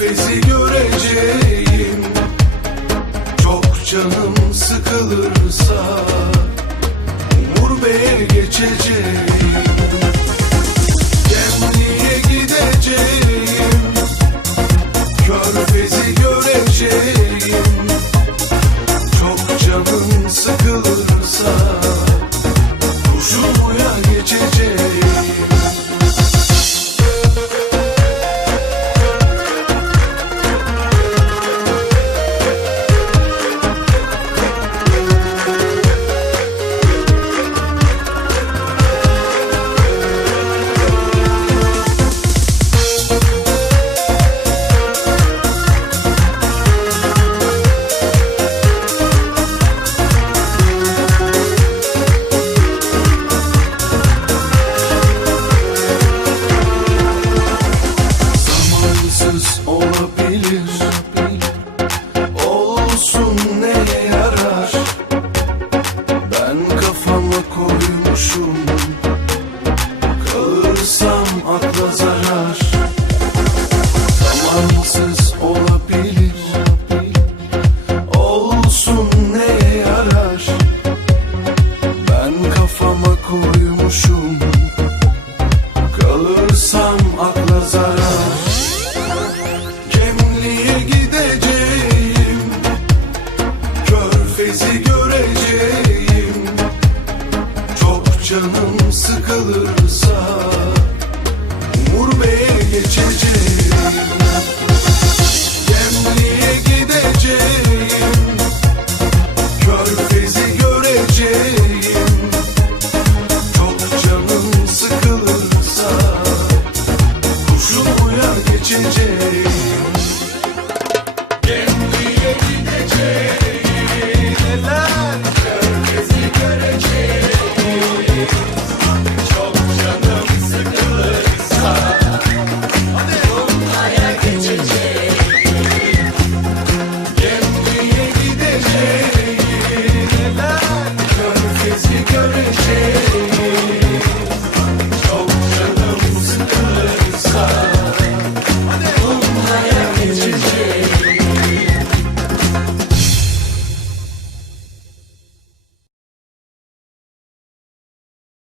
Körfezi göreceğim. Çok canım sıkılırsa Umur Bey'e geçeceğim zarar Zamansız olabilir. Olsun neye yarar? Ben kafama koymuşum. Kalırsam akla zarar. Gemliğe gideceğim. Körfezi göreceğim. Çok canım sıkılır chimmy.